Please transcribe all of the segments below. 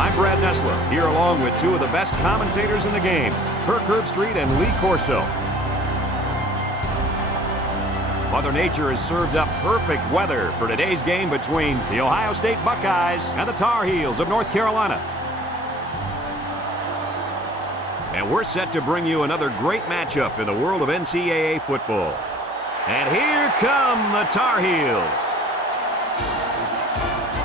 I'm Brad Nessler, here along with two of the best commentators in the game, Kirk Herbstreit and Lee Corso. Mother Nature has served up perfect weather for today's game between the Ohio State Buckeyes and the Tar Heels of North Carolina. And we're set to bring you another great matchup in the world of NCAA football. And here come the Tar Heels.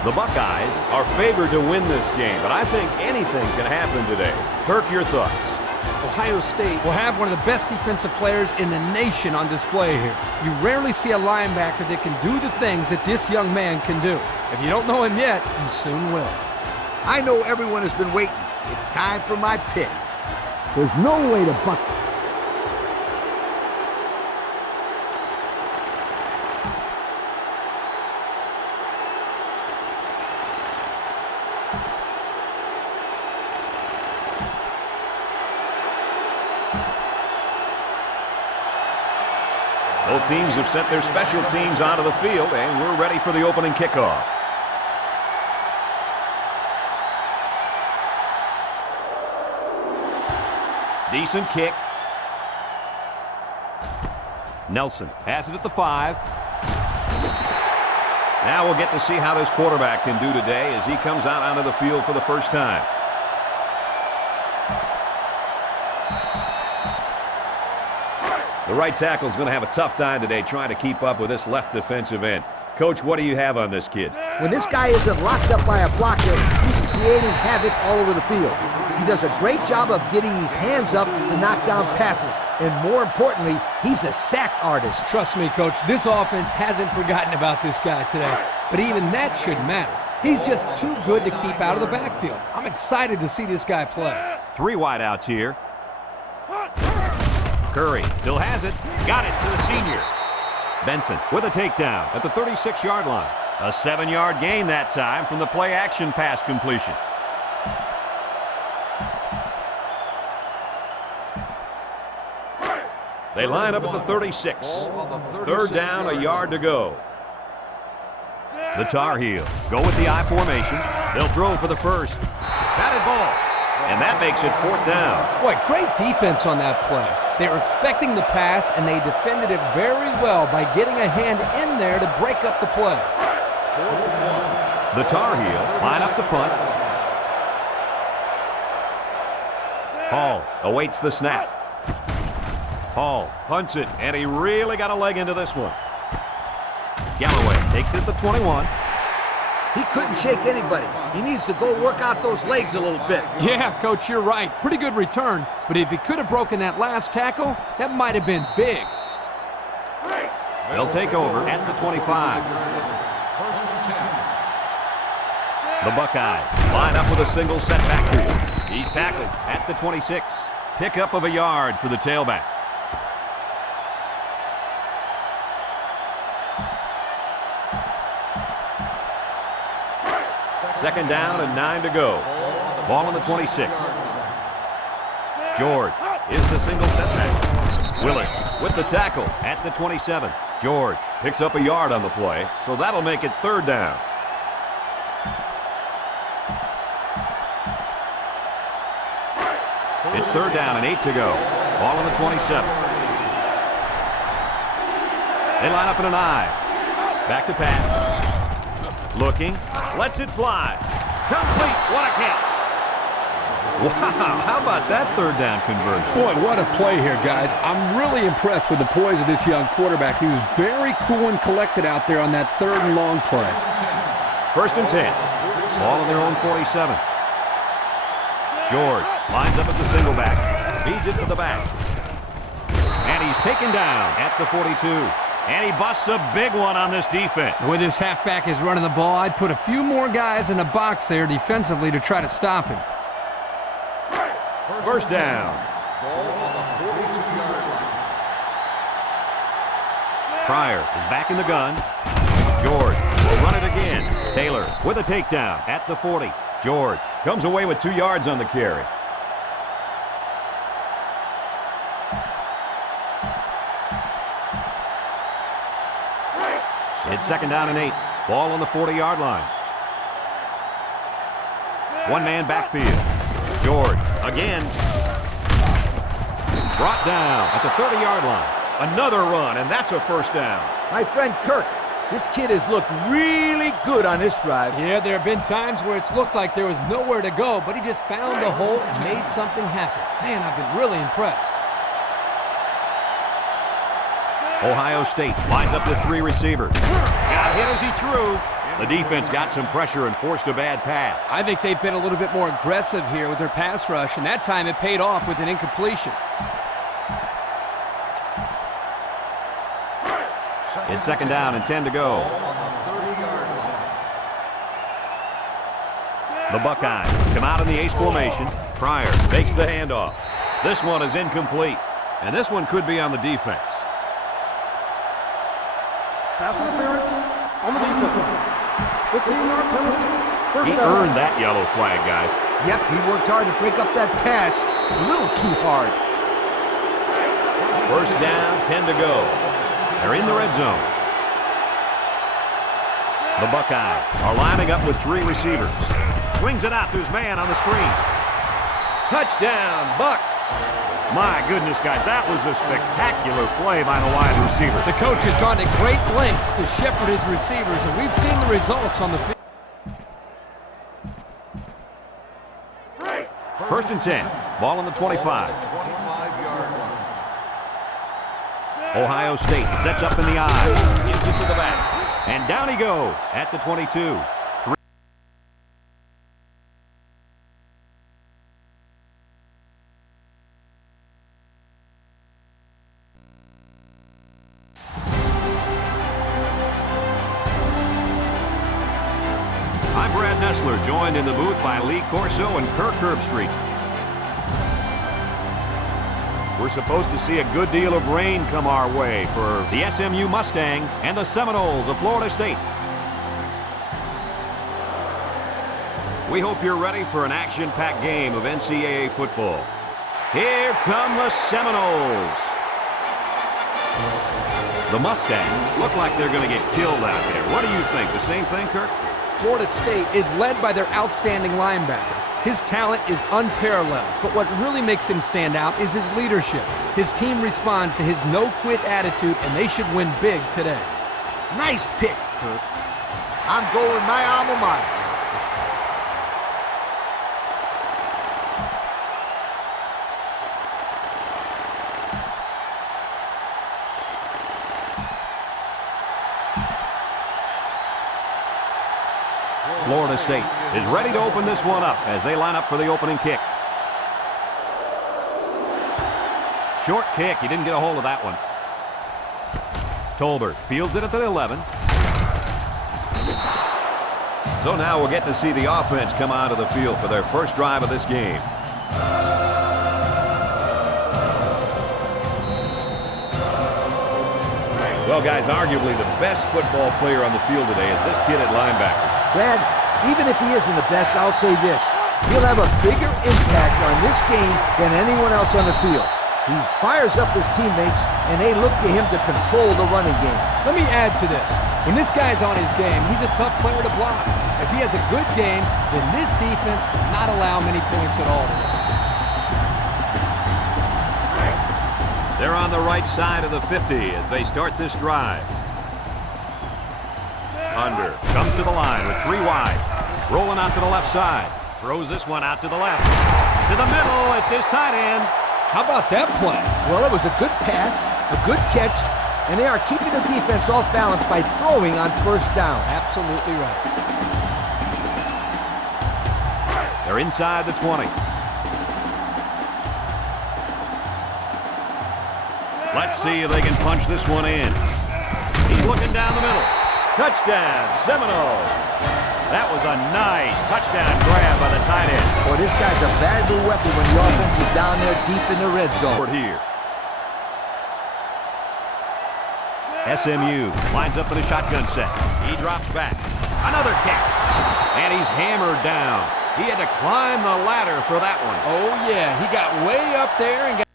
The Buckeyes are favored to win this game, but I think anything can happen today. Kirk, your thoughts? Ohio State will have one of the best defensive players in the nation on display here. You rarely see a linebacker that can do the things that this young man can do. If you don't know him yet, you soon will. I know everyone has been waiting. It's time for my pick. There's no way to buck. Both teams have sent their special teams onto the field, and we're ready for the opening kickoff. Decent kick. Nelson has it at the 5. Now we'll get to see how this quarterback can do today as he comes out onto the field for the first time. The right tackle is going to have a tough time today trying to keep up with this left defensive end. Coach, what do you have on this kid? When this guy isn't locked up by a blocker, he's creating havoc all over the field. He does a great job of getting his hands up to knock down passes. And more importantly, he's a sack artist. Trust me, Coach, this offense hasn't forgotten about this guy today. But even that shouldn't matter. He's just too good to keep out of the backfield. I'm excited to see this guy play. 3 wideouts here. Curry still has it. Got it to the senior. Benson with a takedown at the 36-yard line. A 7-yard gain that time from the play-action pass completion. They line up at the 36. 3rd down, a yard to go. The Tar Heels go with the I formation. They'll throw for the first. Batted ball. And that makes it 4th down. Boy, great defense on that play. They were expecting the pass, and they defended it very well by getting a hand in there to break up the play. The Tar Heels line up to punt. Hall awaits the snap. Hall punts it, and he really got a leg into this one. Galloway takes it to 21. He couldn't shake anybody. He needs to go work out those legs a little bit. Yeah, Coach, you're right. Pretty good return. But if he could have broken that last tackle, that might have been big. They'll take over at the 25. The Buckeyes line up with a single set backfield. He's tackled at the 26. Pickup of a yard for the tailback. Second down and 9 to go. Ball on the 26. George is the single setback. Willis with the tackle at the 27. George picks up a yard on the play, so that'll make it 3rd down. It's 3rd down and 8 to go. Ball on the 27. They line up in an I. Back to pass. Looking, lets it fly. Complete, what a catch. Wow, how about that 3rd down conversion? Boy, what a play here, guys. I'm really impressed with the poise of this young quarterback. He was very cool and collected out there on that 3rd and long play. 1st and 10. Ball on their own 47. George lines up at the single back. Feeds it to the back. And he's taken down at the 42. And he busts a big one on this defense. The way this halfback is running the ball, I'd put a few more guys in the box there defensively to try to stop him. 1st down. Pryor is back in the gun. George will run it again. Taylor with a takedown at the 40. George comes away with 2 yards on the carry. It's 2nd down and 8. Ball on the 40-yard line. One man backfield. George again. Brought down at the 30-yard line. Another run, and that's a first down. My friend Kirk, this kid has looked really good on this drive. Yeah, there have been times where it's looked like there was nowhere to go, but he just found the hole and made something happen. Man, I've been really impressed. Ohio State lines up with 3 receivers. Got hit as he threw. The defense got some pressure and forced a bad pass. I think they've been a little bit more aggressive here with their pass rush, and that time it paid off with an incompletion. It's second down and 10 to go. The Buckeyes come out in the ace formation. Pryor takes the handoff. This one is incomplete, and this one could be on the defense. Pass interference on the defense. 15-yard penalty. First He down. earned that yellow flag, guys. Yep, he worked hard to break up that pass. A little too hard. First down, 10 to go. They're in the red zone. The Buckeyes are lining up with 3 receivers. Swings it out to his man on the screen. Touchdown, Bucks. My goodness, guys, that was a spectacular play by the wide receiver. The coach has gone to great lengths to shepherd his receivers, and we've seen the results on the field. First and 10. Ball on the 25. Ohio State sets up in the eye. Gives it to the back. And down he goes at the 22. I'm Brad Nessler, joined in the booth by Lee Corso and Kirk Herbstreit. We're supposed to see a good deal of rain come our way for the SMU Mustangs and the Seminoles of Florida State. We hope you're ready for an action-packed game of NCAA football. Here come the Seminoles. The Mustangs look like they're going to get killed out there. What do you think? The same thing, Kirk? Florida State is led by their outstanding linebacker. His talent is unparalleled, but what really makes him stand out is his leadership. His team responds to his no-quit attitude, and they should win big today. Nice pick, Kirk. I'm going my alma mater. Florida State is ready to open this one up as they line up for the opening kick. Short kick. He didn't get a hold of that one. Tolbert fields it at the 11. So now we'll get to see the offense come out of the field for their first drive of this game. Well, guys, arguably the best football player on the field today is this kid at linebacker. Brad, even if he isn't the best, I'll say this. He'll have a bigger impact on this game than anyone else on the field. He fires up his teammates, and they look to him to control the running game. Let me add to this. When this guy's on his game, he's a tough player to block. If he has a good game, then this defense will not allow many points at all today. They're on the right side of the 50 as they start this drive. Under comes to the line with 3 wide. Rolling out to the left side. Throws this one out to the left. To the middle, it's his tight end. How about that play? Well, it was a good pass, a good catch, and they are keeping the defense off balance by throwing on first down. Absolutely right. They're inside the 20. Let's see if they can punch this one in. He's looking down the middle. Touchdown, Seminoles. That was a nice touchdown grab by the tight end. Boy, this guy's a valuable weapon when the offense is down there deep in the red zone. Here. SMU lines up in a shotgun set. He drops back. Another kick. And he's hammered down. He had to climb the ladder for that one. Oh, yeah. He got way up there and got...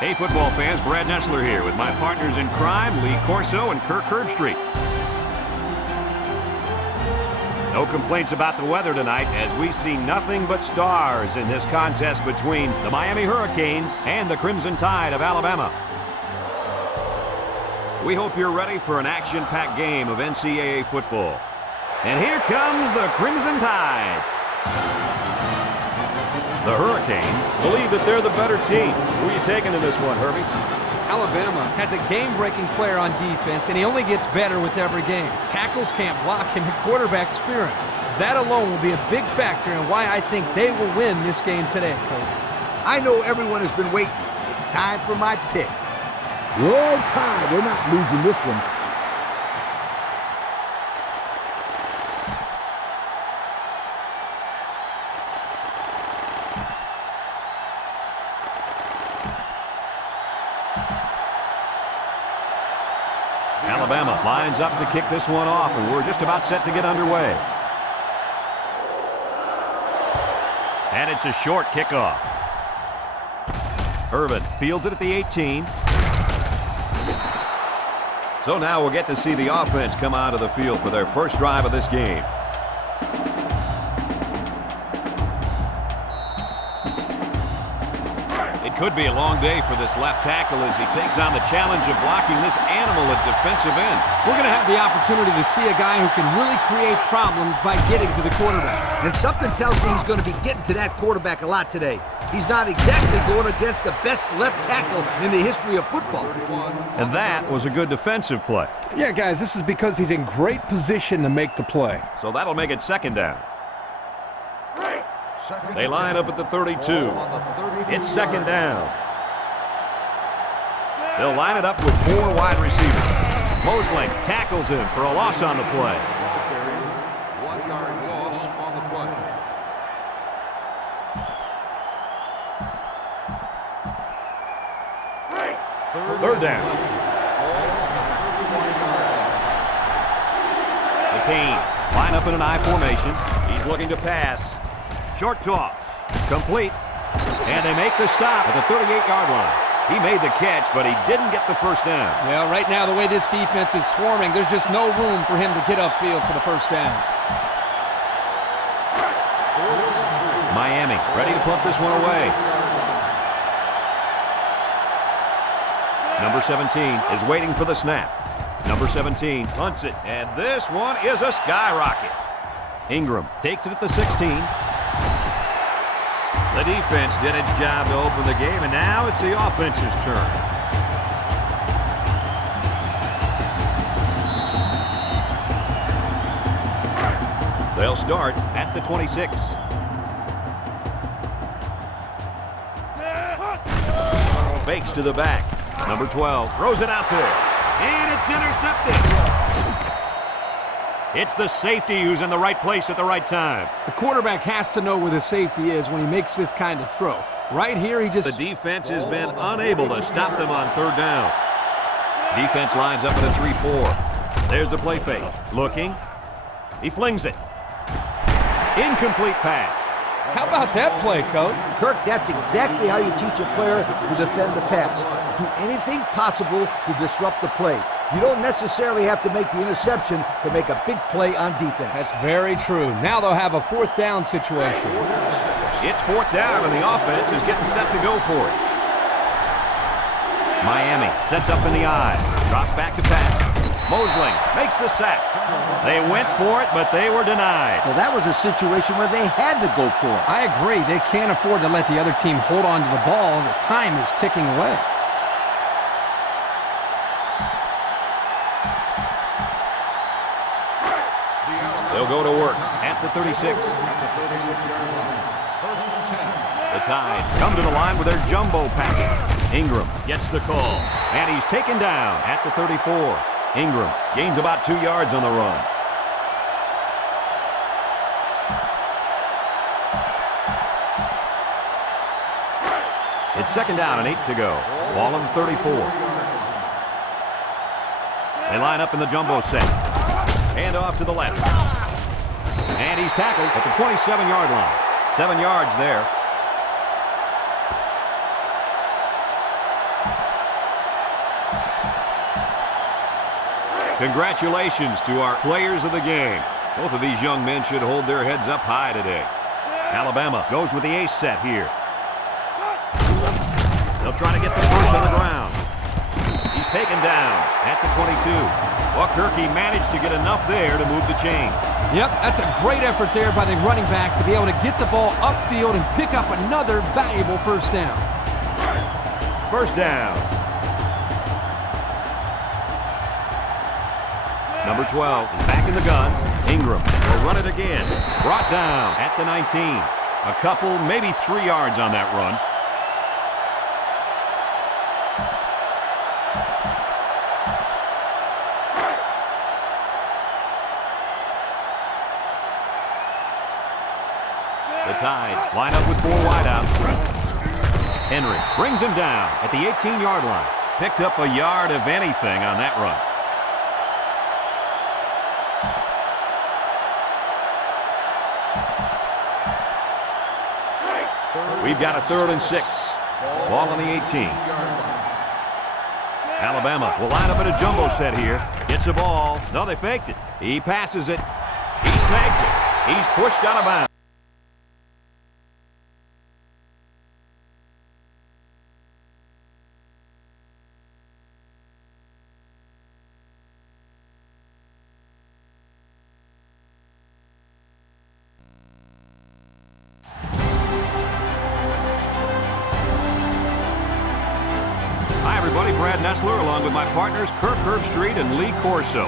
Hey, football fans, Brad Nessler here with my partners in crime, Lee Corso and Kirk Herbstreit. No complaints about the weather tonight as we see nothing but stars in this contest between the Miami Hurricanes and the Crimson Tide of Alabama. We hope you're ready for an action-packed game of NCAA football. And here comes the Crimson Tide. The Hurricanes believe that they're the better team. Who are you taking in this one, Herbie? Alabama has a game-breaking player on defense, and he only gets better with every game. Tackles can't block, and the quarterback's fearing. That alone will be a big factor in why I think they will win this game today, Coach. I know everyone has been waiting. It's time for my pick. Roll Tide. We're not losing this one. Alabama lines up to kick this one off, and we're just about set to get underway. And it's a short kickoff. Irvin fields it at the 18. So now we'll get to see the offense come out of the field for their first drive of this game. It could be a long day for this left tackle as he takes on the challenge of blocking this animal at defensive end. We're going to have the opportunity to see a guy who can really create problems by getting to the quarterback. And something tells me he's going to be getting to that quarterback a lot today. He's not exactly going against the best left tackle in the history of football. And that was a good defensive play. Yeah, guys, this is because he's in great position to make the play. So that'll make it second down. They line up at the 32. It's second down. They'll line it up with 4 wide receivers. Mosley tackles him for a loss on the play. 1-yard loss on the play. Third down. McCain line up in an I formation. He's looking to pass. Short toss. Complete. And they make the stop at the 38-yard line. He made the catch, but he didn't get the first down. Yeah, right now, the way this defense is swarming, there's just no room for him to get upfield for the first down. Miami ready to punt this one away. Number 17 is waiting for the snap. Number 17 punts it, and this one is a skyrocket. Ingram takes it at the 16. The defense did its job to open the game, and now it's the offense's turn. They'll start at the 26. Fakes to the back. Number 12 throws it out there, and it's intercepted. It's the safety who's in the right place at the right time. The quarterback has to know where the safety is when he makes this kind of throw. Right here, he just... The defense has been unable to stop them on third down. Defense lines up at a 3-4. There's the play fake. Looking. He flings it. Incomplete pass. How about that play, Coach? Kirk, that's exactly how you teach a player to defend the pass. Do anything possible to disrupt the play. You don't necessarily have to make the interception to make a big play on defense. That's very true. Now they'll have a fourth down situation. It's fourth down, and the offense is getting set to go for it. Miami sets up in the I. Drops back to pass. Mosley makes the sack. They went for it, but they were denied. Well, that was a situation where they had to go for it. I agree. They can't afford to let the other team hold on to the ball. The time is ticking away. They'll go to work at the 36. The Tide come to the line with their jumbo package. Ingram gets the call, and he's taken down at the 34. Ingram gains about 2 yards on the run. It's second down and 8 to go. Ball on the 34. They line up in the jumbo set. Hand off to the left. And he's tackled at the 27-yard line. 7 yards there. Congratulations to our players of the game. Both of these young men should hold their heads up high today. Alabama goes with the ace set here. They'll try to get the first on the ground. He's taken down at the 22. Well, Kirky managed to get enough there to move the chain. Yep, that's a great effort there by the running back to be able to get the ball upfield and pick up another valuable first down. First down. Number 12 is back in the gun. Ingram will run it again. Brought down at the 19. A couple, maybe 3 yards on that run. The Tide line up with 4 wideouts. Henry brings him down at the 18-yard line. Picked up a yard of anything on that run. We've got a 3rd and 6. Ball on the 18. Alabama will line up in a jumbo set here. Gets the ball. No, they faked it. He passes it. He snags it. He's pushed out of bounds. Brad Nessler along with my partners Kirk Herbstreit and Lee Corso.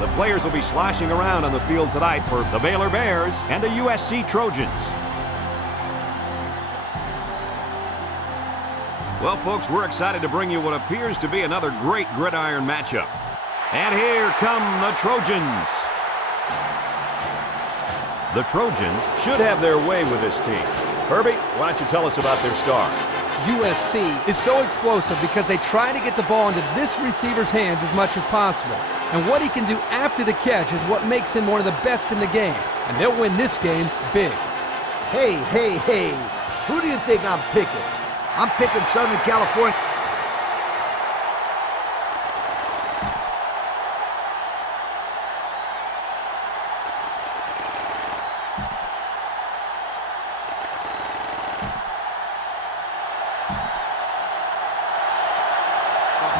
The players will be slashing around on the field tonight for the Baylor Bears and the USC Trojans. Well, folks, we're excited to bring you what appears to be another great gridiron matchup. And here come the Trojans. The Trojans should have their way with this team. Herbie, why don't you tell us about their star? USC is so explosive because they try to get the ball into this receiver's hands as much as possible. And what he can do after the catch is what makes him one of the best in the game. And they'll win this game big. Hey, hey, hey. Who do you think I'm picking? I'm picking Southern California.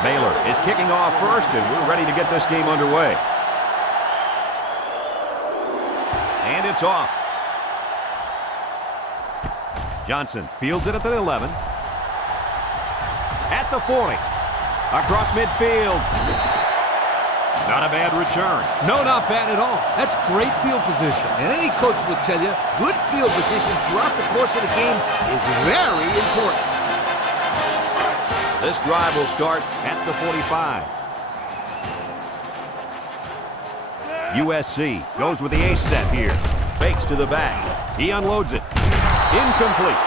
Baylor is kicking off first, and we're ready to get this game underway. And it's off. Johnson fields it at the 11. At the 40. Across midfield. Not a bad return. No, not bad at all. That's great field position. And any coach will tell you, good field position throughout the course of the game is very important. This drive will start at the 45. USC goes with the ace set here. Fakes to the back. He unloads it. Incomplete.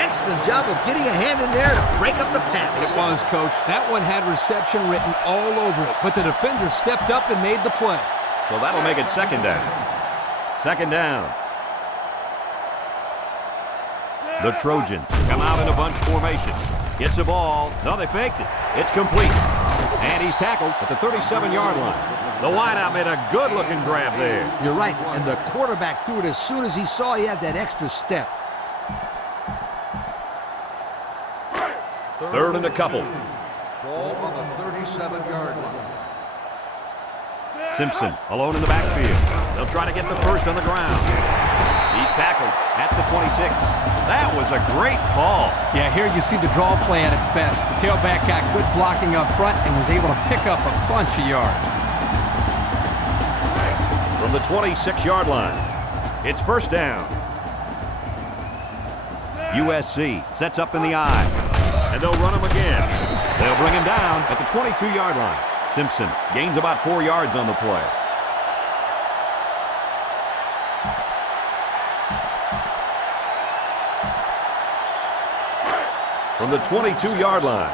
Excellent job of getting a hand in there to break up the pass. It was, Coach. That one had reception written all over it, but the defender stepped up and made the play. So that'll make it second down. Second down. The Trojans come out in a bunch formation. Gets the ball. No, they faked it. It's complete. And he's tackled at the 37-yard line. The wideout made a good-looking grab there. You're right, and the quarterback threw it as soon as he saw he had that extra step. Third and a couple. Ball on the 37-yard line. Simpson alone in the backfield. They'll try to get the first on the ground. He's tackled at the 26. That was a great call. Yeah, here you see the draw play at its best. The tailback got good blocking up front and was able to pick up a bunch of yards. From the 26-yard line, it's first down. USC sets up in the I, and they'll run him again. They'll bring him down at the 22-yard line. Simpson gains about 4 yards on the play. From the 22-yard line,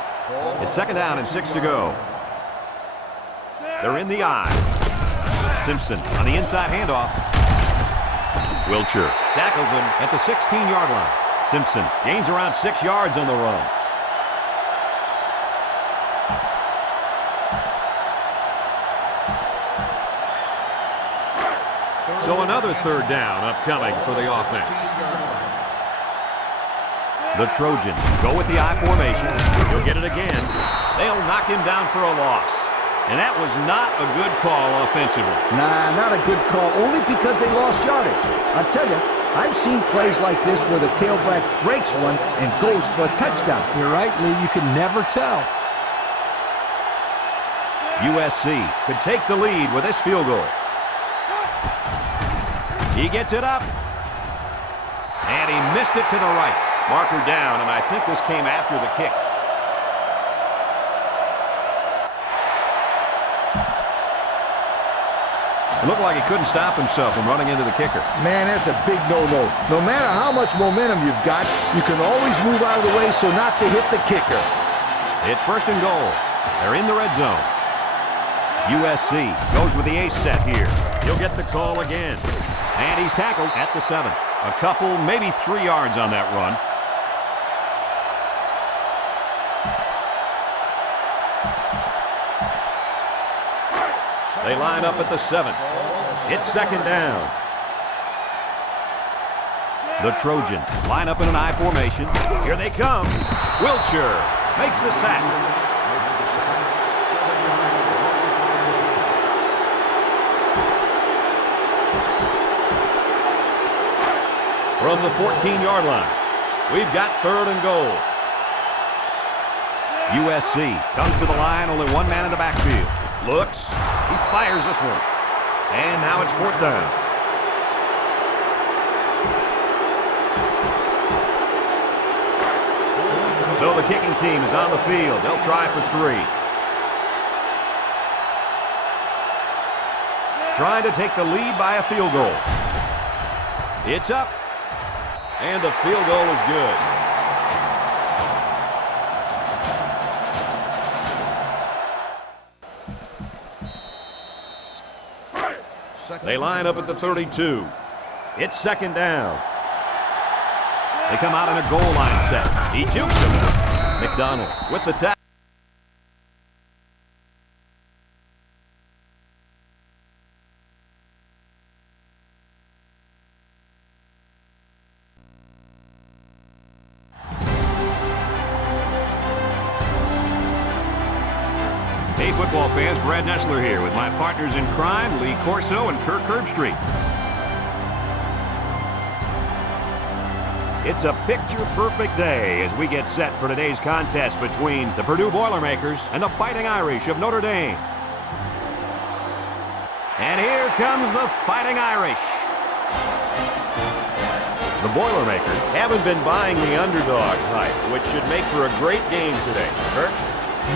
it's second down and 6 to go. They're in the I. Simpson on the inside handoff. Wilcher tackles him at the 16-yard line. Simpson gains around 6 yards on the run. So another third down upcoming for the offense. The Trojans go with the I formation. He'll get it again. They'll knock him down for a loss. And that was not a good call offensively. Nah, not a good call, only because they lost yardage. I'll tell you, I've seen plays like this where the tailback breaks one and goes for a touchdown. You're right, Lee. You can never tell. USC could take the lead with this field goal. He gets it up. And he missed it to the right. Marker down, and I think this came after the kick. It looked like he couldn't stop himself from running into the kicker. Man, that's a big no-no. No matter how much momentum you've got, you can always move out of the way so not to hit the kicker. It's first and goal. They're in the red zone. USC goes with the ace set here. He'll get the call again. And he's tackled at the 7. A couple, maybe 3 yards on that run. They line up at the 7. It's second down. The Trojans line up in an I formation. Here they come. Wiltshire makes the sack. From the 14-yard line, we've got third and goal. USC comes to the line, only one man in the backfield. Looks, he fires this one. And now it's fourth down. So the kicking team is on the field. They'll try for 3. Trying to take the lead by a field goal. It's up. And the field goal is good. They line up at the 32. It's second down. They come out in a goal line set. He jukes him. McDonald with the tackle. Hey, football fans, Brad Nessler here with my partners in crime, Lee Corso and Kirk Herbstreit. It's a picture-perfect day as we get set for today's contest between the Purdue Boilermakers and the Fighting Irish of Notre Dame. And here comes the Fighting Irish. The Boilermakers haven't been buying the underdog hype, which should make for a great game today. Kirk?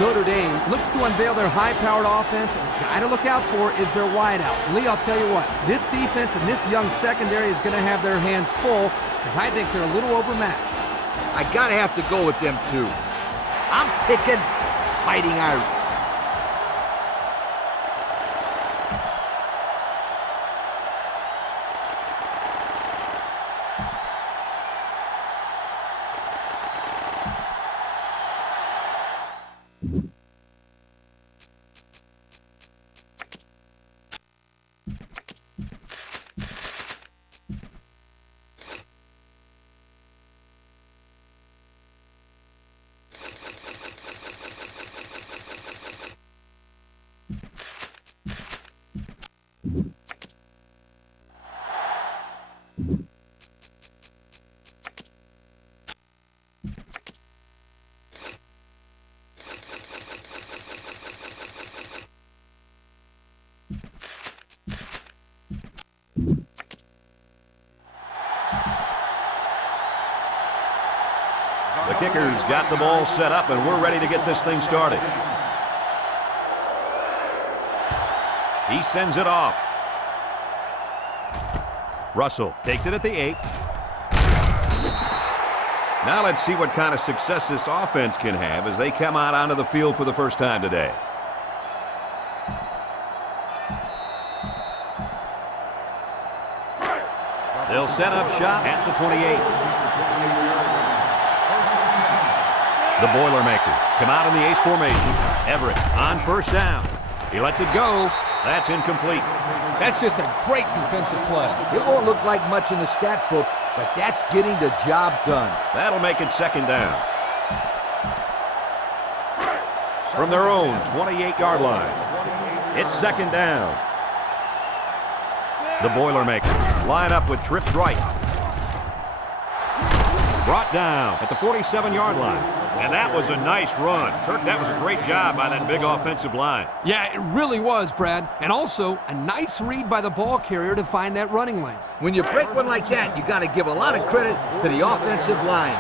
Notre Dame looks to unveil their high-powered offense, and the guy to look out for is their wideout. Lee, I'll tell you what, this defense and this young secondary is going to have their hands full because I think they're a little overmatched. I gotta have to go with them too. I'm picking Fighting Irish. The kicker's got the ball set up, and we're ready to get this thing started. He sends it off. Russell takes it at the 8. Now let's see what kind of success this offense can have as they come out onto the field for the first time today. They'll set up shop at the 28. The Boilermakers come out in the ace formation. Everett on first down. He lets it go. That's incomplete. That's just a great defensive play. It won't look like much in the stat book, but that's getting the job done. That'll make it second down. From their own 28-yard line, it's second down. The Boilermakers line up with trips right. Brought down at the 47-yard line. And that was a nice run. Kirk, that was a great job by that big offensive line. Yeah, it really was, Brad. And also, a nice read by the ball carrier to find that running lane. When you break one like that, you got to give a lot of credit to the offensive line.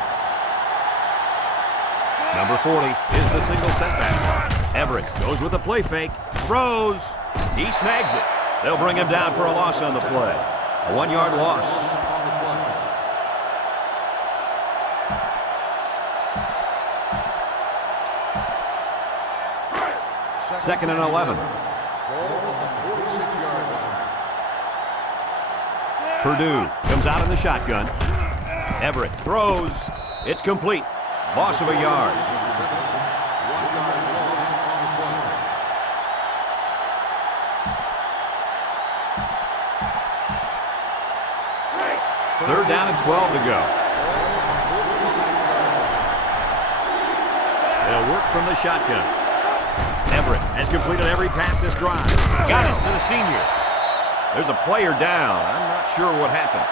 Number 40 is the single setback. Everett goes with a play fake, throws, he snags it. They'll bring him down for a loss on the play. A 1-yard loss. Second and 11. Purdue comes out in the shotgun. Everett throws. It's complete. Loss of a yard. 1-yard loss on the play. Third down and 12 to go. They'll work from the shotgun. Everett has completed every pass this drive. Got it to the senior. There's a player down. I'm not sure what happened.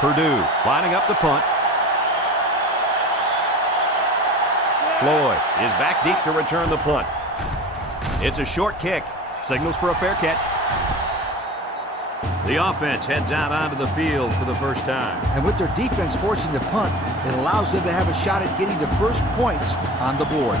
Purdue lining up the punt. Floyd is back deep to return the punt. It's a short kick. Signals for a fair catch. The offense heads out onto the field for the first time. And with their defense forcing the punt, it allows them to have a shot at getting the first points on the board.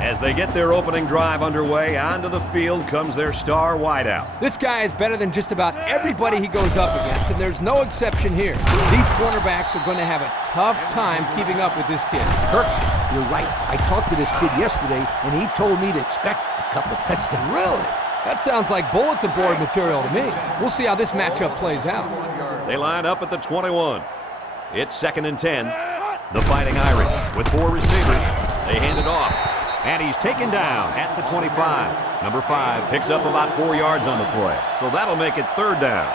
As they get their opening drive underway, onto the field comes their star wideout. This guy is better than just about everybody he goes up against, and there's no exception here. These cornerbacks are going to have a tough time keeping up with this kid. Kirk, you're right. I talked to this kid yesterday, and he told me to expect a couple of touchdowns. Really? That sounds like bulletin board material to me. We'll see how this matchup plays out. They line up at the 21. It's second and 10. The Fighting Irish with 4 receivers. They hand it off. And he's taken down at the 25. Number 5 picks up about 4 yards on the play. So that'll make it third down.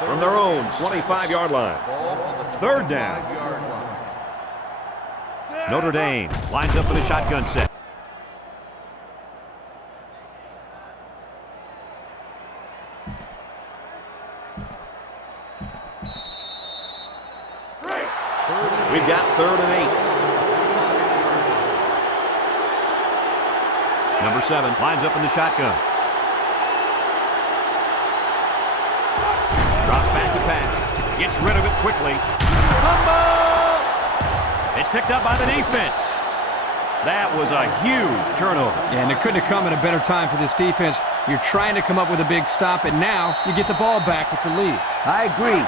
From their own 25-yard line. Third down. Notre Dame lines up in a shotgun set. We've got third and 8. Number 7 lines up in the shotgun. Drops back to pass. Gets rid of it quickly. Fumble! It's picked up by the defense. That was a huge turnover. Yeah, and it couldn't have come at a better time for this defense. You're trying to come up with a big stop, and now you get the ball back with the lead. I agree.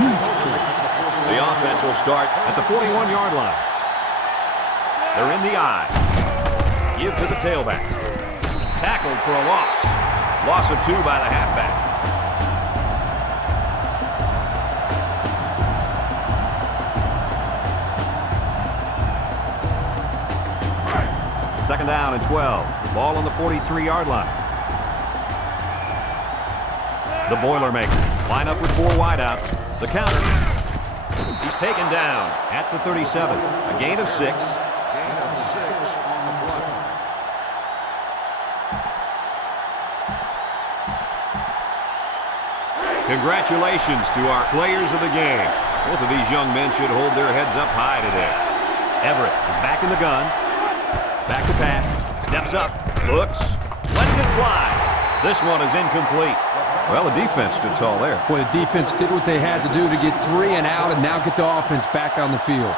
Huge play. The offense will start at the 41-yard line. They're in the I. Give to the tailback. Tackled for a loss. Loss of 2 by the halfback. Second down and 12. Ball on the 43-yard line. The Boilermakers line up with 4 wideouts. The counter. He's taken down at the 37. A gain of 6. Gain of 6 on the play. Congratulations to our players of the game. Both of these young men should hold their heads up high today. Everett is back in the gun. Back to pass. Steps up. Looks. Lets it fly. This one is incomplete. Well, the defense stood tall there. Boy, the defense did what they had to do to get 3 and out and now get the offense back on the field.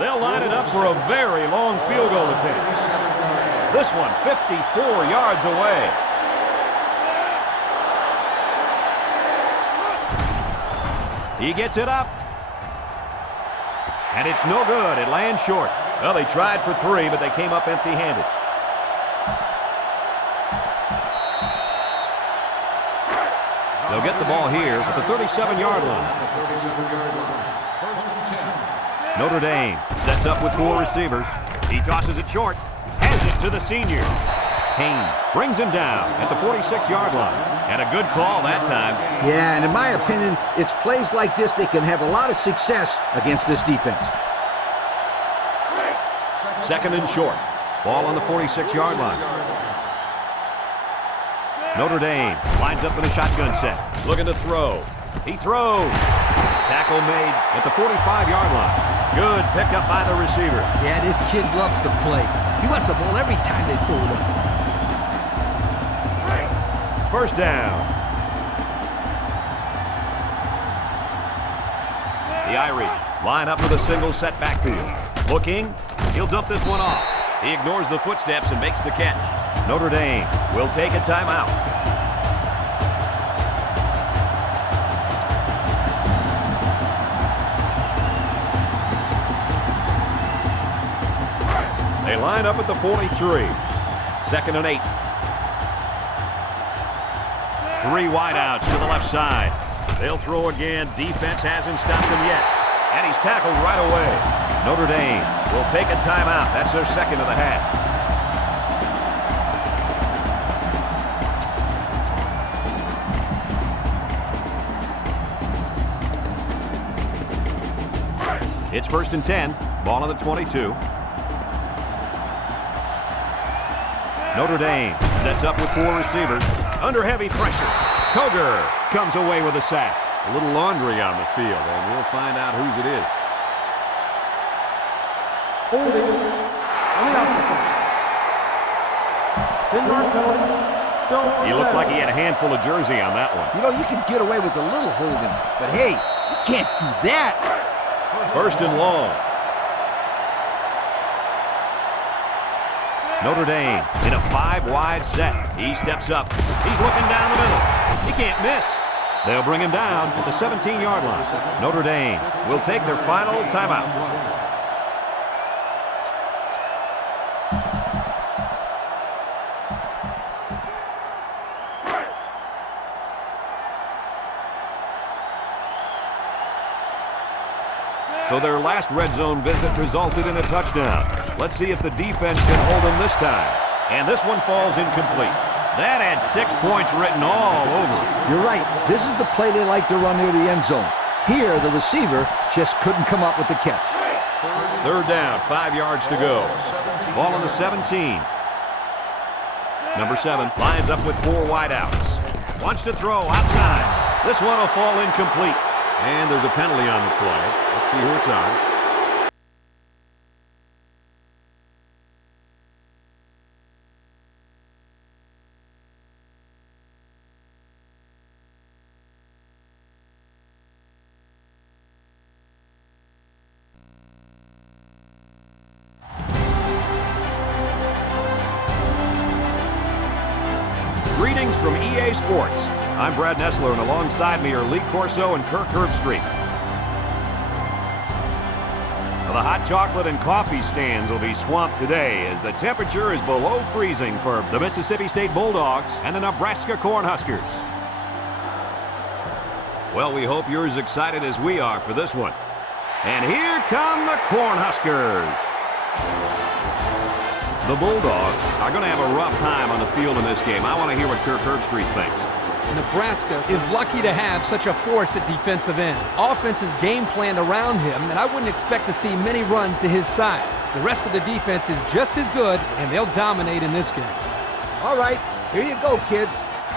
They'll line it up for a very long field goal attempt. This one 54 yards away. He gets it up. And it's no good. It lands short. Well, they tried for 3, but they came up empty-handed. They'll get the ball here at the 37-yard line. First and 10. Notre Dame sets up with 4 receivers. He tosses it short. Hands it to the senior. Haynes brings him down at the 46-yard line. And a good call that time. Yeah, and in my opinion, it's plays like this that can have a lot of success against this defense. Second and short. Ball on the 46-yard line. Notre Dame lines up in a shotgun set. Looking to throw. He throws. Tackle made at the 45-yard line. Good pickup by the receiver. Yeah, this kid loves to play. He wants the ball every time they throw it up. First down. The Irish line up with a single set backfield. Looking. He'll dump this one off. He ignores the footsteps and makes the catch. Notre Dame will take a timeout. They line up at the 43. Second and 8. 3 wideouts to the left side. They'll throw again. Defense hasn't stopped him yet. And he's tackled right away. Notre Dame will take a timeout. That's their second of the half. It's first and 10. Ball on the 22. Notre Dame sets up with 4 receivers. Under heavy pressure. Koger comes away with a sack. A little laundry on the field, and we'll find out whose it is. Holding on the offense. 10-yard penalty. Still first He looked down. like he had a handful of jersey on that one. You know, you can get away with a little holding, but hey, you can't do that. First and long. Notre Dame in a 5-wide set. He steps up. He's looking down the middle. He can't miss. They'll bring him down at the 17-yard line. Notre Dame will take their final timeout. So their last red zone visit resulted in a touchdown. Let's see if the defense can hold them this time. And this one falls incomplete. That had 6 points written all over it. You're right. This is the play they like to run near the end zone. Here, the receiver just couldn't come up with the catch. Third down, 5 yards to go. Ball on the 17. Number 7 lines up with 4 wideouts. Wants to throw outside. This one will fall incomplete. And there's a penalty on the play. Let's see who it's on. Greetings from EA Sports. I'm Brad Nessler, and alongside me are Lee Corso and Kirk Herbstreit. Now, the hot chocolate and coffee stands will be swamped today as the temperature is below freezing for the Mississippi State Bulldogs and the Nebraska Cornhuskers. Well, we hope you're as excited as we are for this one. And here come the Cornhuskers. The Bulldogs are going to have a rough time on the field in this game. I want to hear what Kirk Herbstreit thinks. Nebraska is lucky to have such a force at defensive end. Offense is game planned around him, and I wouldn't expect to see many runs to his side. The rest of the defense is just as good, and they'll dominate in this game. All right, here you go, kids.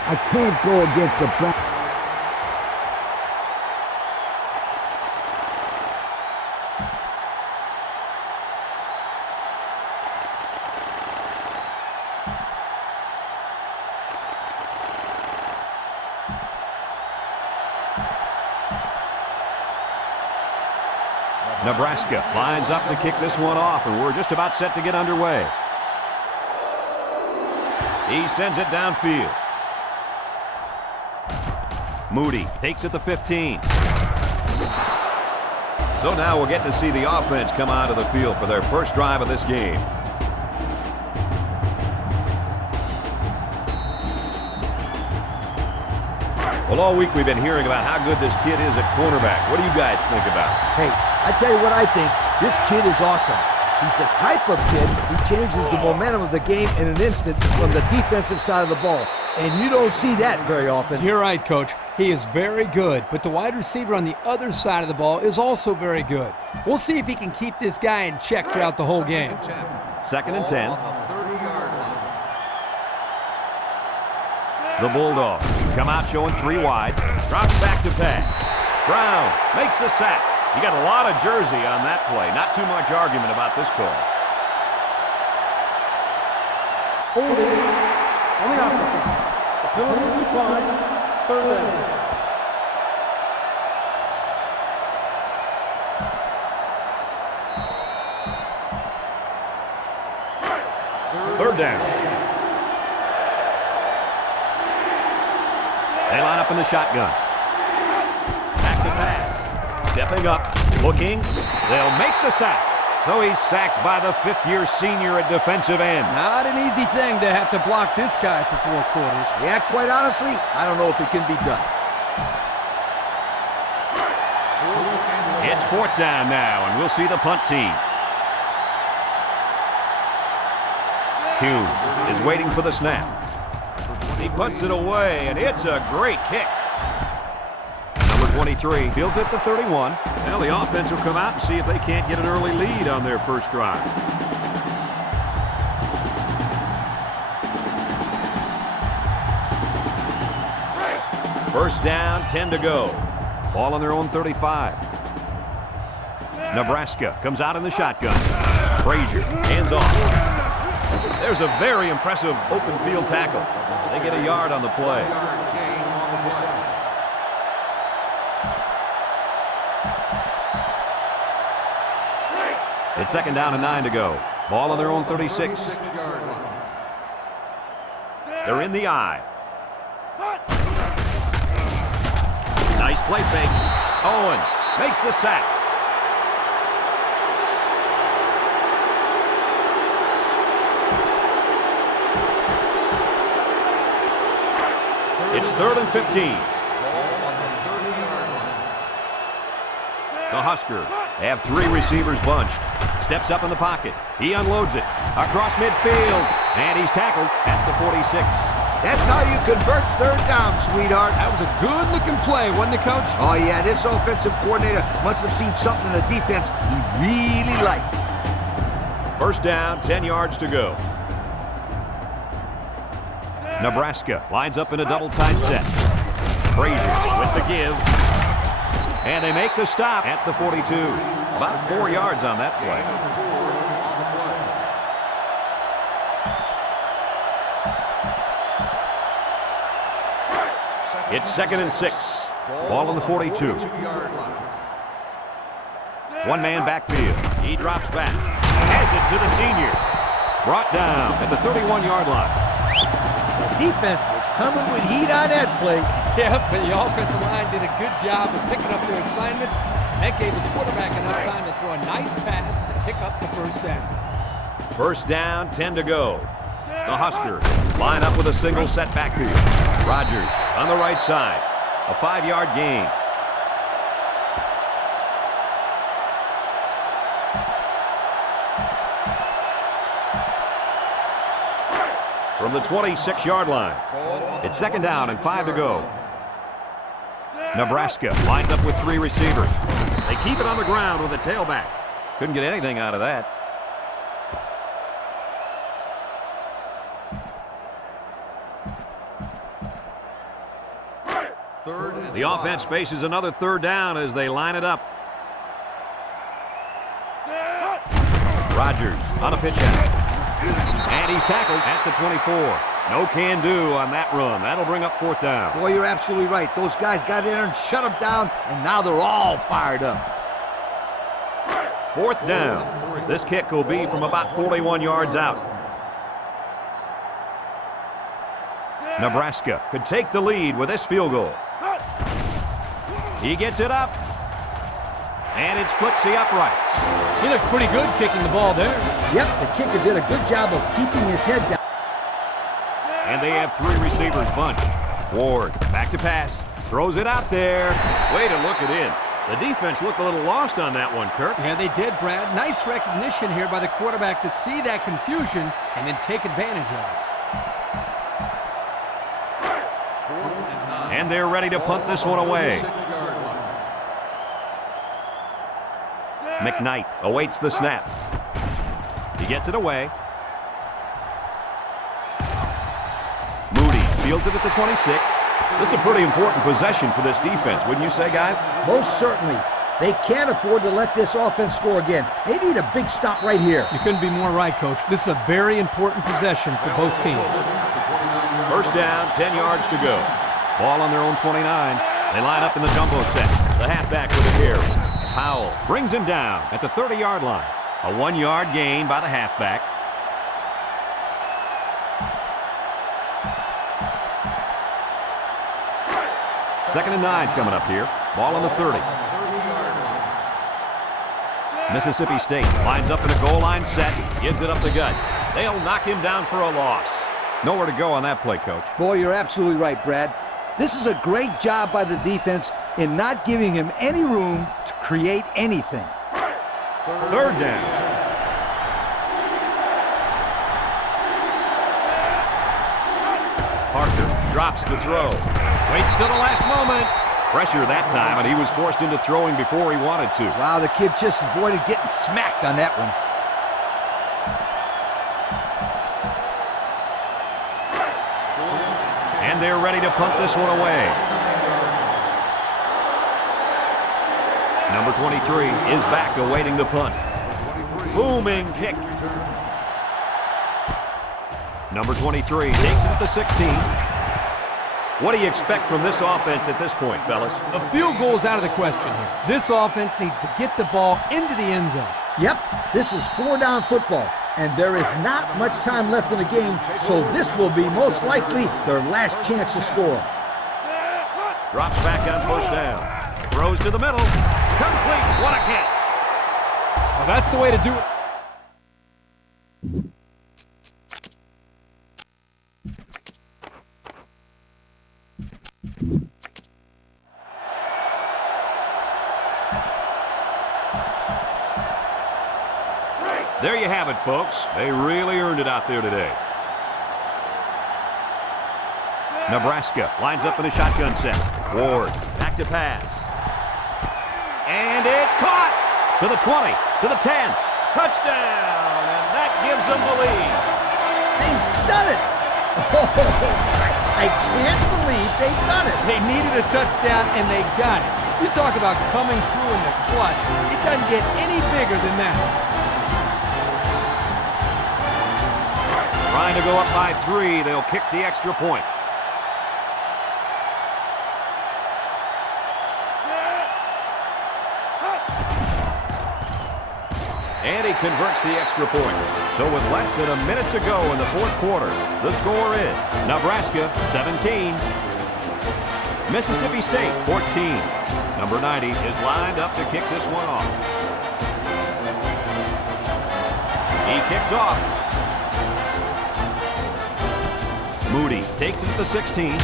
I can't go against the Brown. Nebraska lines up to kick this one off, and we're just about set to get underway. He sends it downfield. Moody takes it to 15. So now we'll get to see the offense come onto the field for their first drive of this game. Well, all week we've been hearing about how good this kid is at cornerback. What do you guys think about it? Hey, I tell you what I think. This kid is awesome. He's the type of kid who changes the momentum of the game in an instant from the defensive side of the ball. And you don't see that very often. You're right, Coach. He is very good, but the wide receiver on the other side of the ball is also very good. We'll see if he can keep this guy in check throughout the whole game. Second and 10. On the 30-yard line. The Bulldogs come out showing 3 wide. Drops back to pass. Brown makes the sack. You got a lot of jersey on that play. Not too much argument about this call. Holding on the offense. The penalty is declined. Third down. Third down. They line up in the shotgun. Back to pass. Stepping up. Looking. They'll make the sack. So he's sacked by the 5th-year senior at defensive end. Not an easy thing to have to block this guy for 4 quarters. Yeah, quite honestly, I don't know if it can be done. It's 4th down now, and we'll see the punt team. Kuhn is waiting for the snap. He punts it away, and it's a great kick. Number 23 fields at the 31. Well, the offense will come out and see if they can't get an early lead on their first drive. First down, 10 to go. Ball on their own 35. Nebraska comes out in the shotgun. Frazier, hands off. There's a very impressive open field tackle. They get a yard on the play. Yard gain on the play. It's second down and 9 to go. Ball on their own 36. 36-yard line. They're in the eye. Nice play fake. Owen makes the sack. It's 3rd and 15. Ball on the 30-yard line. The Huskers have 3 receivers bunched. Steps up in the pocket. He unloads it across midfield, and he's tackled at the 46. That's how you convert 3rd down, sweetheart. That was a good-looking play, wasn't it, Coach? Oh, yeah, this offensive coordinator must have seen something in the defense he really liked. First down, 10 yards to go. Nebraska lines up in a double tight set. Frazier with the give. And they make the stop at the 42. About 4 yards on that play. Gain of 4 on the play. It's 2nd and 6. Ball on the 42. 42-yard line. One man backfield. He drops back. Has it to the senior. Brought down at the 31-yard line. The defense was coming with heat on that play. Yep, but the offensive line did a good job of picking up their assignments. That gave the quarterback enough time to throw a nice pass to pick up the first down. First down, 10 to go. The Huskers line up with a single set backfield. Rogers on the right side. A 5-yard gain. From the 26-yard line. It's second down and 5 to go. Nebraska lines up with 3 receivers. They keep it on the ground with a tailback. Couldn't get anything out of that. The offense faces another 3rd down as they line it up. Rogers on a pitch out. And he's tackled at the 24. No can do on that run. That'll bring up 4th down. Boy, you're absolutely right. Those guys got in there and shut them down, and now they're all fired up. 4th down. This kick will be from about 41 yards out. Nebraska could take the lead with this field goal. He gets it up. And it splits the uprights. He looked pretty good kicking the ball there. Yep, the kicker did a good job of keeping his head down. And they have 3 receivers bunched. Ward, back to pass. Throws it out there. Way to look it in. The defense looked a little lost on that one, Kirk. Yeah, they did, Brad. Nice recognition here by the quarterback to see that confusion and then take advantage of it. And they're ready to punt this one away. McKnight awaits the snap. He gets it away. Moody fields it at the 26. This is a pretty important possession for this defense, wouldn't you say, guys? Most certainly. They can't afford to let this offense score again. They need a big stop right here. You couldn't be more right, Coach. This is a very important possession for both teams. First down, 10 yards to go. Ball on their own 29. They line up in the jumbo set. The halfback with a carry. Powell brings him down at the 30-yard line. A 1-yard gain by the halfback. Second and 9 coming up here. Ball on the 30. Mississippi State lines up in a goal line set. Gives it up the gut. They'll knock him down for a loss. Nowhere to go on that play, Coach. Boy, you're absolutely right, Brad. This is a great job by the defense in not giving him any room to create anything. Third down. Parker drops to throw. Waits till the last moment. Pressure that time, and he was forced into throwing before he wanted to. Wow, the kid just avoided getting smacked on that one. And they're ready to punt this one away. Number 23 is back awaiting the punt. Booming kick. Number 23 takes it at the 16. What do you expect from this offense at this point, fellas? A field goal is out of the question here. This offense needs to get the ball into the end zone. Yep, this is 4-down football, and there is not much time left in the game, so this will be most likely their last chance to score. Drops back on first down. Throws to the middle. Complete. What a catch. Well, that's the way to do it. There you have it, folks. They really earned it out there today. Nebraska lines up in a shotgun set. Ward, back to pass. And it's caught! To the 20, to the 10. Touchdown! And that gives them the lead. They've done it! I can't believe they've done it. They needed a touchdown, and they got it. You talk about coming through in the clutch. It doesn't get any bigger than that. Trying to go up by 3. They'll kick the extra point. And he converts the extra point. So with less than a minute to go in the fourth quarter, the score is Nebraska 17, Mississippi State 14. Number 90 is lined up to kick this one off. He kicks off. Moody takes it to the 16.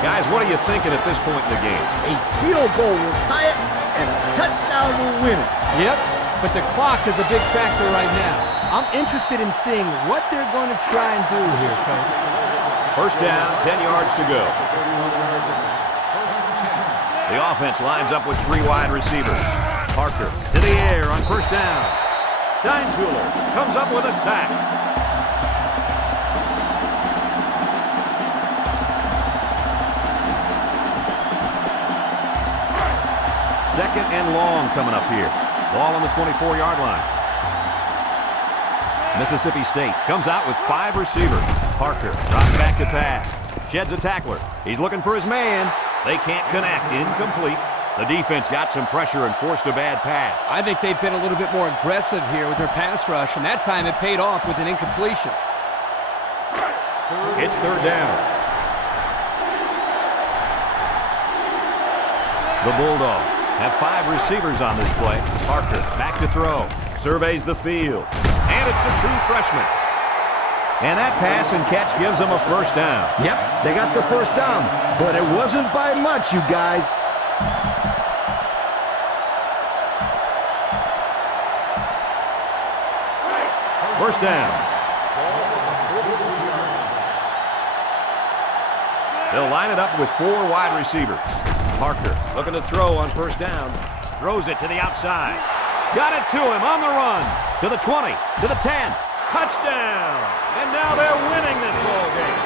Guys, what are you thinking at this point in the game? A field goal will tie it, and a touchdown will win it. Yep, but the clock is a big factor right now. I'm interested in seeing what they're going to try and do here, Coach. First down, 10 yards to go. The offense lines up with 3 wide receivers. Parker to the air on first down. Steinfuller comes up with a sack. Second and long coming up here. Ball on the 24-yard line. Mississippi State comes out with 5 receivers. Parker drops back to pass. Sheds a tackler. He's looking for his man. They can't connect. Incomplete. The defense got some pressure and forced a bad pass. I think they've been a little bit more aggressive here with their pass rush, and that time it paid off with an incompletion. It's third down. The Bulldogs have 5 receivers on this play. Parker back to throw. Surveys the field. And it's a true freshman. And that pass and catch gives them a first down. Yep, they got the first down, but it wasn't by much, you guys. First down. They'll line it up with 4 wide receivers. Parker looking to throw on first down. Throws it to the outside. Got it to him on the run. To the 20, to the 10. Touchdown! And now they're winning this ball game.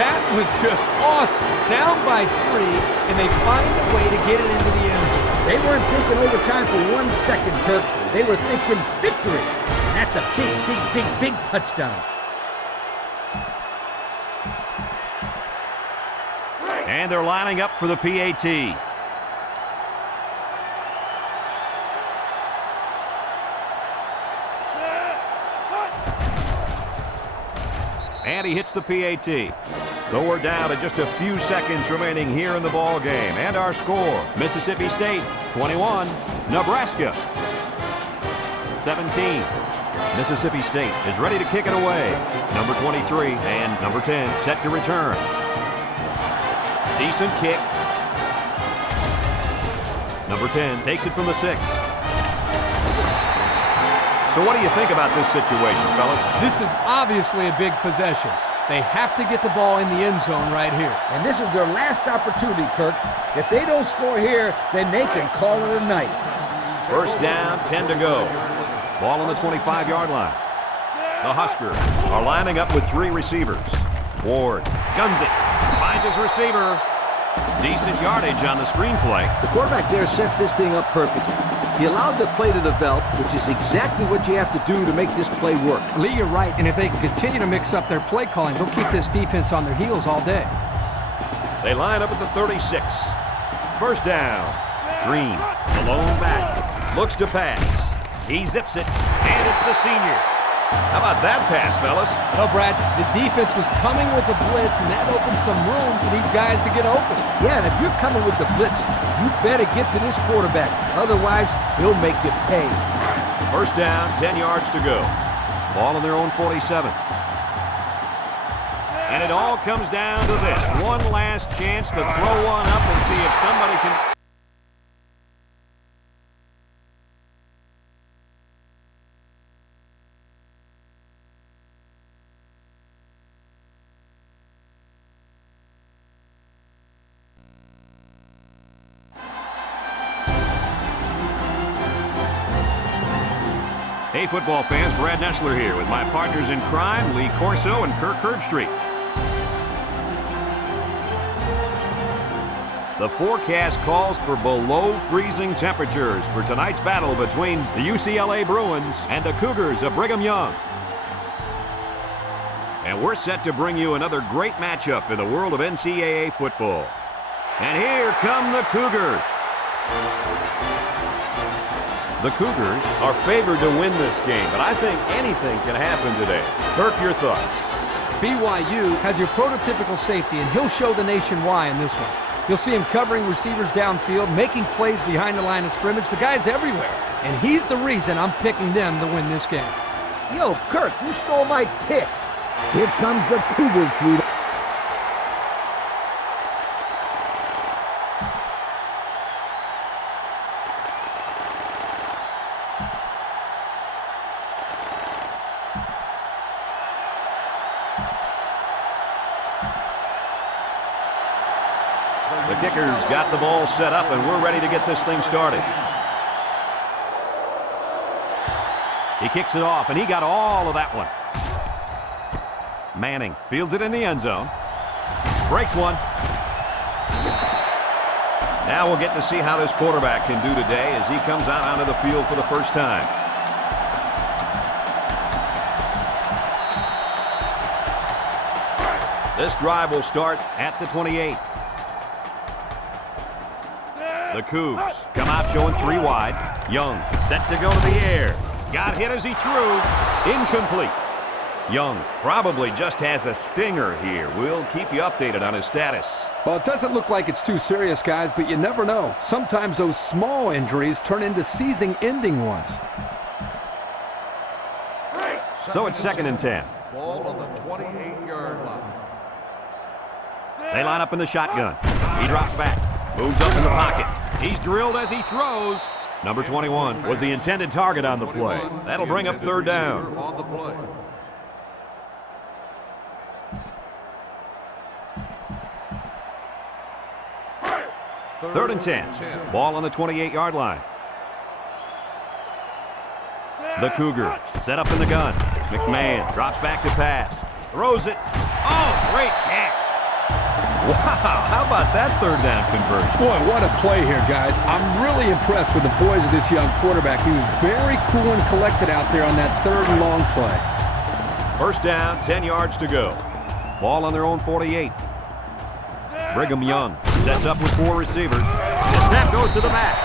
That was just awesome. Down by 3, and they find a way to get it into the end zone. They weren't thinking overtime for 1 second, Kirk. They were thinking victory. And that's a big, big, big, big touchdown. And they're lining up for the PAT. And he hits the PAT. So we're down to just a few seconds remaining here in the ball game. And our score, Mississippi State 21, Nebraska 17. Mississippi State is ready to kick it away. Number 23 and number 10 set to return. Decent kick. Number 10 takes it from the 6. So what do you think about this situation, fellas? This is obviously a big possession. They have to get the ball in the end zone right here. And this is their last opportunity, Kirk. If they don't score here, then they can call it a night. First down, 10 to go. Ball on the 25-yard line. The Huskers are lining up with 3 receivers. Ward guns it. Finds his receiver. Decent yardage on the screenplay. The quarterback there sets this thing up perfectly. He allowed the play to develop, which is exactly what you have to do to make this play work. Lee, you're right, and if they can continue to mix up their play calling, they'll keep this defense on their heels all day. They line up at the 36. First down. Green, the lone back, looks to pass. He zips it, and it's the senior. How about that pass, fellas? Well, Brad, the defense was coming with the blitz, and that opened some room for these guys to get open. Yeah, and if you're coming with the blitz, you better get to this quarterback. Otherwise, he'll make you pay. First down, 10 yards to go. Ball on their own 47. And it all comes down to this. One last chance to throw one up and see if somebody can... Hey, football fans, Brad Nessler here with my partners in crime, Lee Corso and Kirk Herbstreit. The forecast calls for below freezing temperatures for tonight's battle between the UCLA Bruins and the Cougars of Brigham Young. And we're set to bring you another great matchup in the world of NCAA football. And here come the Cougars. The Cougars are favored to win this game, but I think anything can happen today. Kirk, your thoughts? BYU has your prototypical safety, and he'll show the nation why in this one. You'll see him covering receivers downfield, making plays behind the line of scrimmage. The guy's everywhere, and he's the reason I'm picking them to win this game. Yo, Kirk, you stole my pick. Here comes the Cougars, sweetheart. The kicker's got the ball set up, and we're ready to get this thing started. He kicks it off, and he got all of that one. Manning fields it in the end zone. Breaks one. Now we'll get to see how this quarterback can do today as he comes out onto the field for the first time. This drive will start at the 28. The Cougs come out showing 3 wide. Young set to go to the air. Got hit as he threw. Incomplete. Young probably just has a stinger here. We'll keep you updated on his status. Well, it doesn't look like it's too serious, guys, but you never know. Sometimes those small injuries turn into season-ending ones. So it's 2nd and 10. Ball on the 28-yard line. They line up in the shotgun. He drops back, moves up in the pocket. He's drilled as he throws. Number 21 was the intended target on the play. That'll bring up 3rd down. On the play. Third and 10. Ball on the 28-yard line. The Cougars set up in the gun. McMahon drops back to pass. Throws it. Oh, great catch. Wow, how about that 3rd down conversion? Boy, what a play here, guys. I'm really impressed with the poise of this young quarterback. He was very cool and collected out there on that 3rd and long play. 1st down, 10 yards to go. Ball on their own 48. Brigham Young sets up with 4 receivers. The snap goes to the back.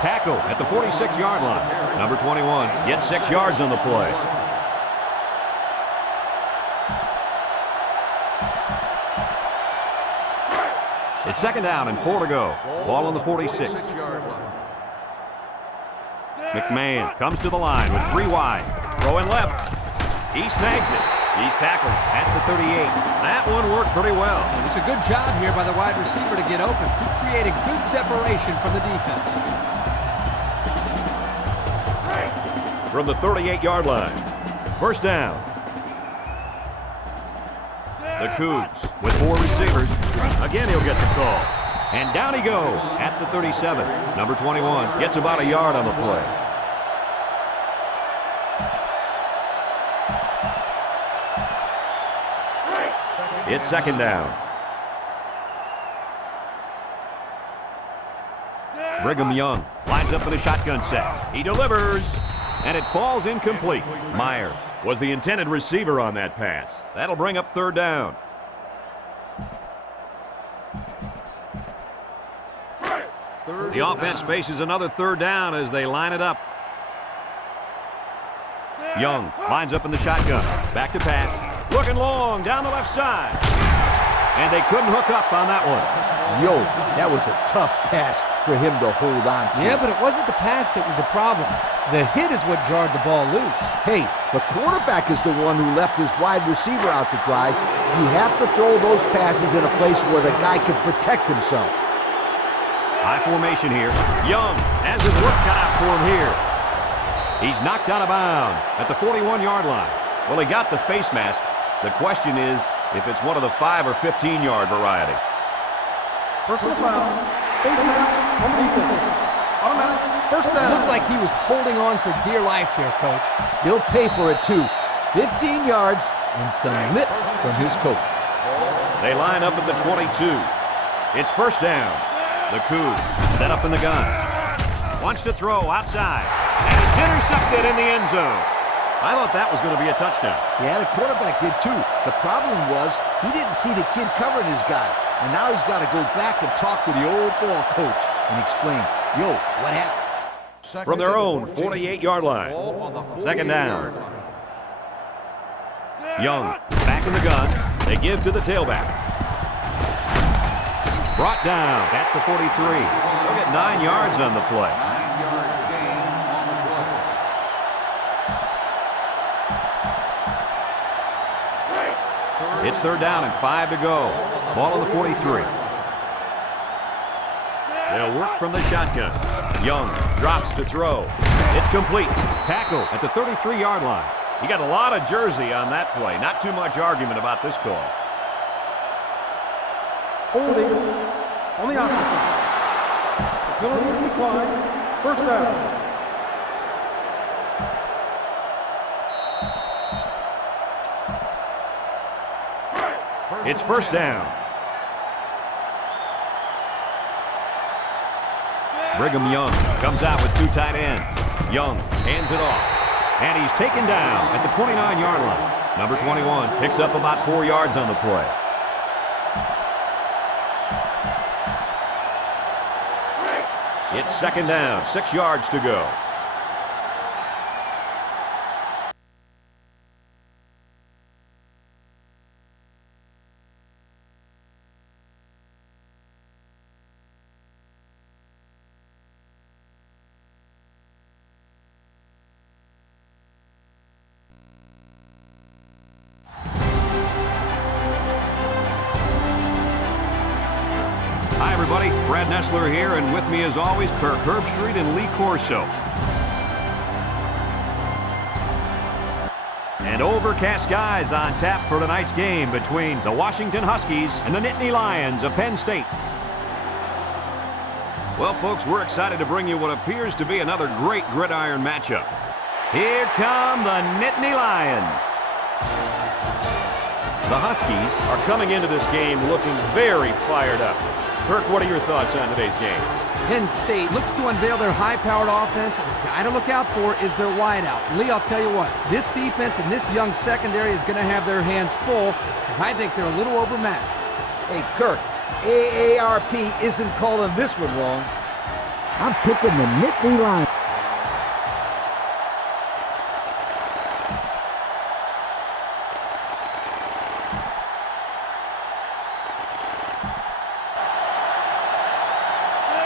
Tackle at the 46-yard line. Number 21 gets 6 yards on the play. It's 2nd down and 4 to go. Ball on the 46. McMahon comes to the line with 3 wide. Throwing left. He snags it. He's tackled at the 38. That one worked pretty well. It's a good job here by the wide receiver to get open. He created good separation from the defense. From the 38-yard line. 1st down. The Cougs with 4 receivers. Again, he'll get the call. And down he goes at the 37. Number 21 gets about a yard on the play. It's 2nd down. Brigham Young lines up for the shotgun set. He delivers, and it falls incomplete. Meyer was the intended receiver on that pass. That'll bring up 3rd down. The offense faces another 3rd down as they line it up. Young lines up in the shotgun. Back to pass. Looking long down the left side. And they couldn't hook up on that one. Yo, that was a tough pass for him to hold on to. Yeah, but it wasn't the pass that was the problem. The hit is what jarred the ball loose. Hey, the quarterback is the one who left his wide receiver out to dry. You have to throw those passes in a place where the guy can protect himself. High formation here. Young has his work cut out for him here. He's knocked out of bounds at the 41-yard line. Well, he got the face mask. The question is if it's one of the 5 or 15-yard variety. Personal foul. Face mask on the defense. Automatic. 1st down. Looked like he was holding on for dear life there, Coach. He'll pay for it, too. 15 yards and some lip from his coach. They line up at the 22. It's 1st down. The Cougs set up in the gun. Wants to throw outside. And it's intercepted in the end zone. I thought that was going to be a touchdown. Yeah, the quarterback did too. The problem was he didn't see the kid covering his guy. And now he's got to go back and talk to the old ball coach and explain, yo, what happened? From their own 48-yard line. 2nd down. Young back in the gun. They give to the tailback. Brought down at the 43. They'll get 9 yards on the play. 9-yard gain on the play. It's 3rd down and 5 to go. Ball on the 43. They'll work from the shotgun. Young drops to throw. It's complete. Tackle at the 33-yard line. He got a lot of jersey on that play. Not too much argument about this call. Holding on the offense. The penalty is declined. 1st down. It's 1st down. Brigham Young comes out with 2 tight ends. Young hands it off. And he's taken down at the 29-yard line. Number 21 picks up about 4 yards on the play. It's 2nd down, 6 yards to go. Nestler here, and with me as always, Kirk Herbstreit and Lee Corso. And overcast skies on tap for tonight's game between the Washington Huskies and the Nittany Lions of Penn State. Well, folks, we're excited to bring you what appears to be another great gridiron matchup. Here come the Nittany Lions. The Huskies are coming into this game looking very fired up. Kirk, what are your thoughts on today's game? Penn State looks to unveil their high-powered offense. The guy to look out for is their wideout. Lee, I'll tell you what, this defense and this young secondary is going to have their hands full because I think they're a little overmatched. Hey, Kirk, AARP isn't calling this one wrong. I'm picking the Nittany Lions.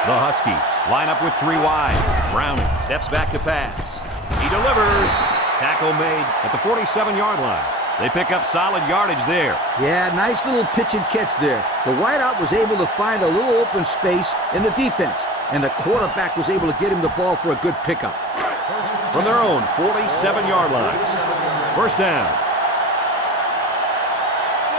The Huskies line up with 3 wide. Browning steps back to pass. He delivers. Tackle made at the 47-yard line. They pick up solid yardage there. Yeah, nice little pitch and catch there. The wideout was able to find a little open space in the defense, and the quarterback was able to get him the ball for a good pickup. From their own 47-yard line. First down.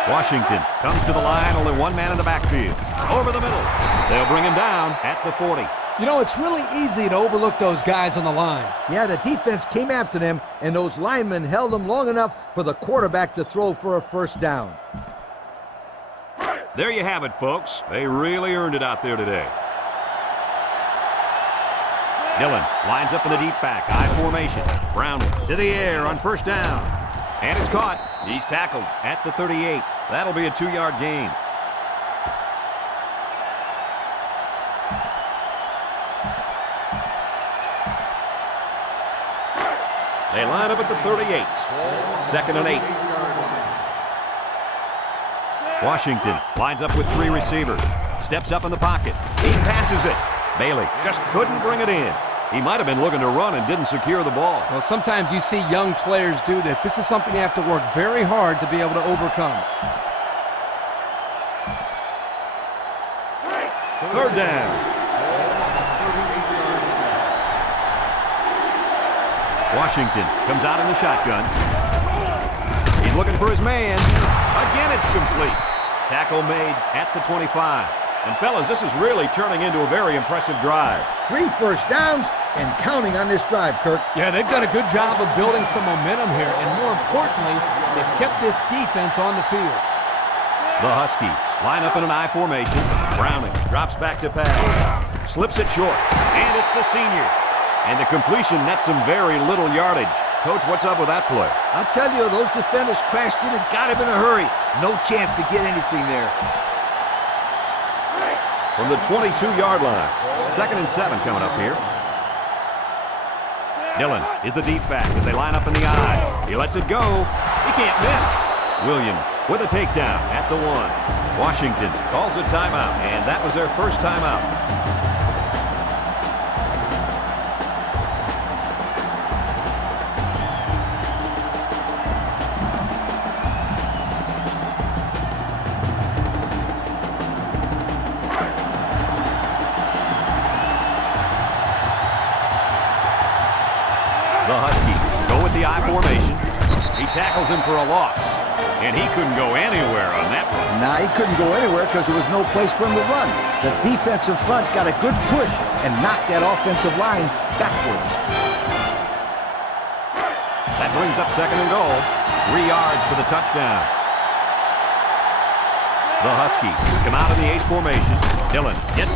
Washington comes to the line, only one man in the backfield. Over the middle. They'll bring him down at the 40. You know, it's really easy to overlook those guys on the line. Yeah, the defense came after them, and those linemen held them long enough for the quarterback to throw for a first down. There you have it, folks. They really earned it out there today. Dillon lines up in the deep back, I formation. Browning to the air on first down. And it's caught. He's tackled at the 38. That'll be a 2-yard gain. They line up at the 38. 2nd and 8. Washington lines up with 3 receivers. Steps up in the pocket. He passes it. Bailey just couldn't bring it in. He might have been looking to run and didn't secure the ball. Well, sometimes you see young players do this. This is something you have to work very hard to be able to overcome. 3rd down. Washington comes out in the shotgun. He's looking for his man. Again, it's complete. Tackle made at the 25. And fellas, this is really turning into a very impressive drive. 3 first downs and counting on this drive, Kirk. Yeah, they've done a good job of building some momentum here, and more importantly, they've kept this defense on the field. The Huskies line up in an I formation. Browning drops back to pass. Slips it short. And it's the senior. And the completion nets some very little yardage. Coach, what's up with that play? I'll tell you, those defenders crashed in and got him in a hurry. No chance to get anything there. From the 22-yard line. 2nd and 7 coming up here. Dillon is the deep back as they line up in the I. He lets it go. He can't miss. Williams with a takedown at the 1. Washington calls a timeout, and that was their first timeout. The Huskies go with the I formation. He tackles him for a loss, and he couldn't go anywhere on that one. Nah, he couldn't go anywhere because there was no place for him to run. The defensive front got a good push and knocked that offensive line backwards. That brings up 2nd and goal. 3 yards for the touchdown. The Huskies come out in the ace formation. Dillon gets